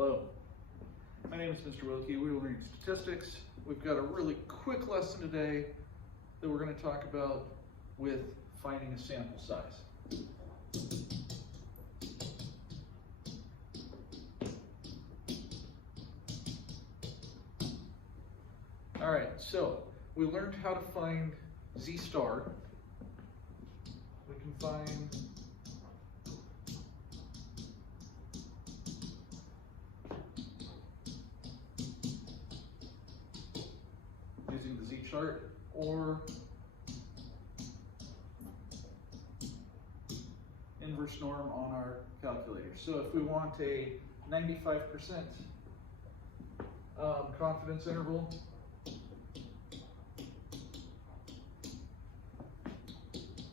Hello, my name is Mr. Wilke. We will read statistics. We've got a really quick lesson today that we're going to talk about with finding a sample size. All right, so we learned how to find Z star. We can find using the Z chart or inverse norm on our calculator. So if we want a 95% confidence interval,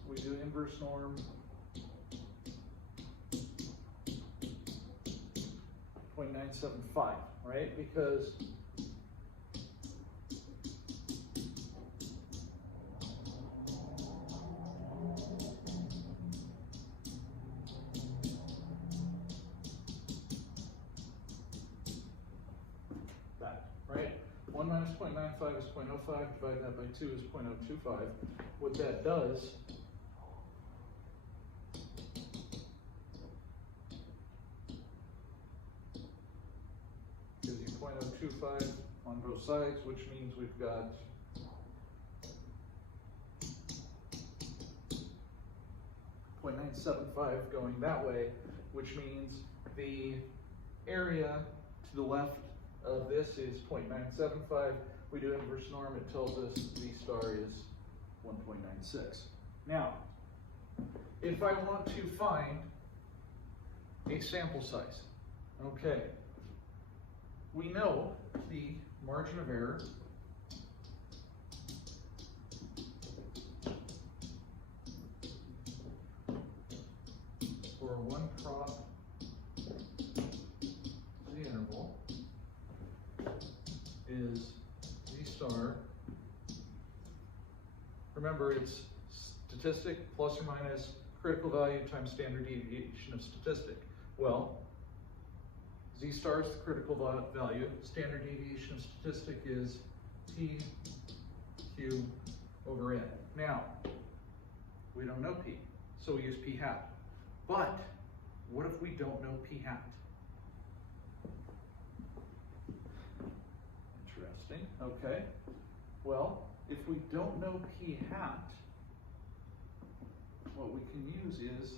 we do inverse norm 0.975, right? Because that, right? 1 minus 0.95 is 0.05, divide that by 2 is 0.025. What that does gives you 0.025 on both sides, which means we've got .975 going that way, which means the area to the left of this is 0.975. We do inverse norm, it tells us Z star is 1.96. Now, if I want to find a sample size, okay, we know the margin of error for one prop Z interval is Z star. Remember, it's statistic plus or minus critical value times standard deviation of statistic. Well, Z star is the critical value. Standard deviation of statistic is T Q over N. Now, we don't know P, so we use P hat. But what if we don't know P hat? Interesting, okay. Well, if we don't know P hat, what we can use is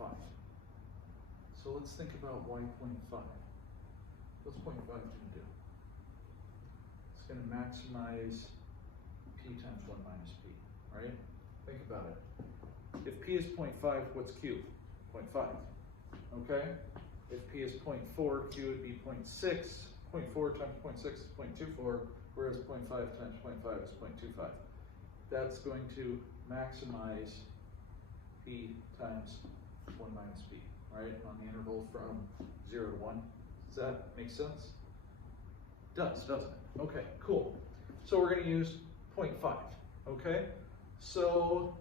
.5. So let's think about why 0.5. What's 0.5 going to do? It's going to maximize P times 1 minus P, right? Think about it. If P is 0.5, what's Q? 0.5, okay? If P is 0.4, Q would be 0.6. 0.4 times 0.6 is 0.24, whereas 0.5 times 0.5 is 0.25. That's going to maximize P times 1 minus P, right? On the interval from 0 to 1. Does that make sense? It does, doesn't it? Okay, cool. So we're going to use 0.5, okay? So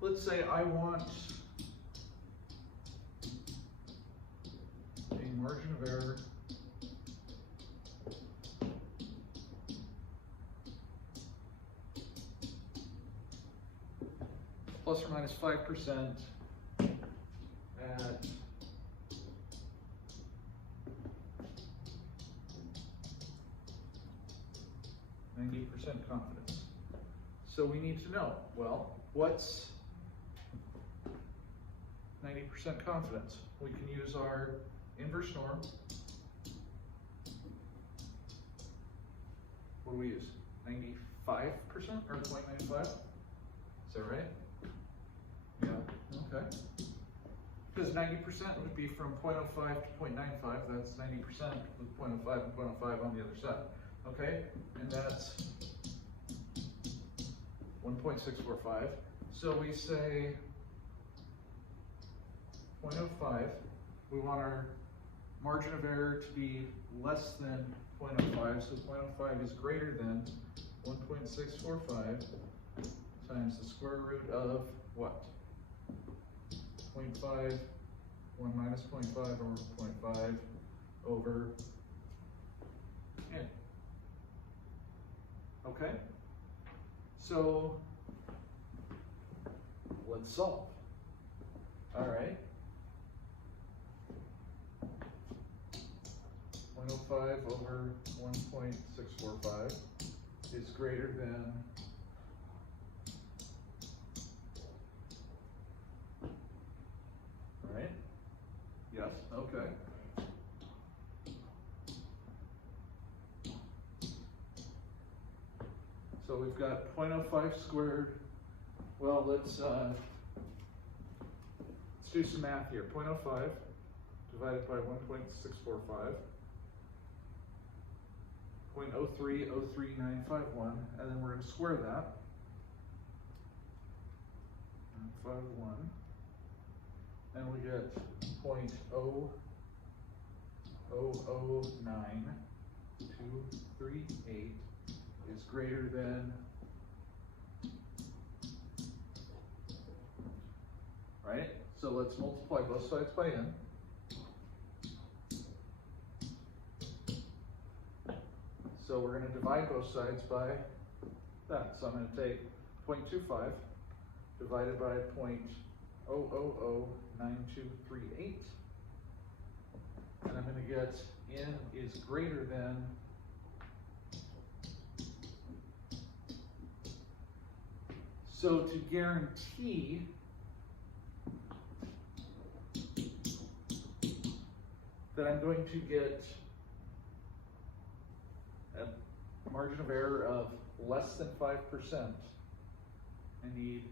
let's say I want a margin of error plus or minus 5% at 90% confidence. So we need to know, well, what's 90% confidence? We can use our inverse norm. What do we use? 95% or 0.95? Is that right? Yeah, okay. Because 90% would be from 0.05 to 0.95. That's 90% with 0.05 and 0.05 on the other side. Okay, and that's 1.645. So we say 0.05, we want our margin of error to be less than 0.05, so 0.05 is greater than 1.645 times the square root of what? 0.5, 1 minus 0.5 over 0.5 over n. Okay? So, let's solve. All right. 0.05 over 1.645 is greater than right? Yes, okay. So we've got 0.05 squared. Well, let's do some math here. 0.05 divided by 1.645. 0.0303951, and then we're going to square that. 951, and we get 0.009238 is greater than, right? So let's multiply both sides by n. So we're going to divide both sides by that. So I'm going to take 0.25 divided by 0.0009238. And I'm going to get n is greater than so to guarantee that I'm going to get a margin of error of less than 5%, I need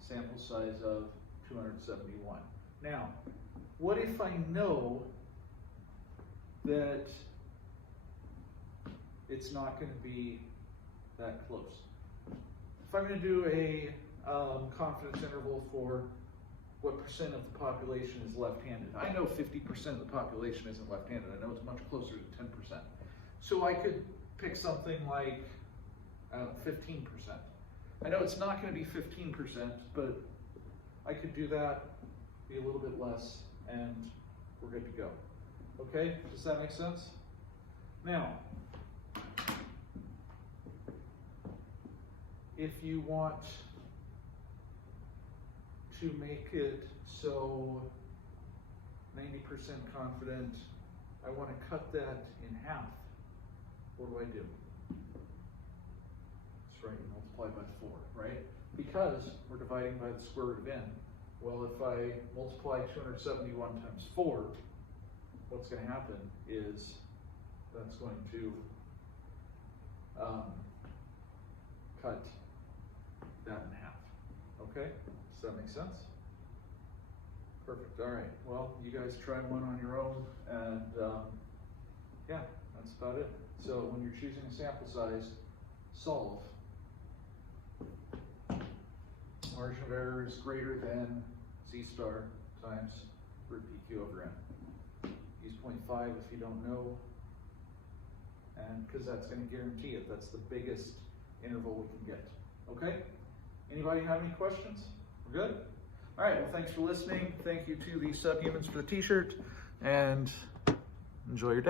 sample size of 271. Now, what if I know that it's not going to be that close? If I'm going to do a confidence interval for what percent of the population is left-handed, I know 50% of the population isn't left-handed. I know it's much closer to 10%. So I could pick something like 15%. I know it's not going to be 15%, but I could do that, be a little bit less, and we're good to go. Okay, does that make sense? Now, if you want to make it so 90% confident, I want to cut that in half. What do I do? That's right, you multiply by 4, right? Because we're dividing by the square root of n. Well, if I multiply 271 times 4, what's going to happen is that's going to cut that in half. Okay? Does that make sense? Perfect. All right. Well, you guys try one on your own, and yeah, that's about it. So when you're choosing a sample size, solve. Margin of error is greater than z star times root pq over n. Use 0.5 if you don't know, and because that's going to guarantee it. That's the biggest interval we can get. Okay? Anybody have any questions? We're good? All right, well, thanks for listening. Thank you to the Subhumans for the t-shirt, and enjoy your day.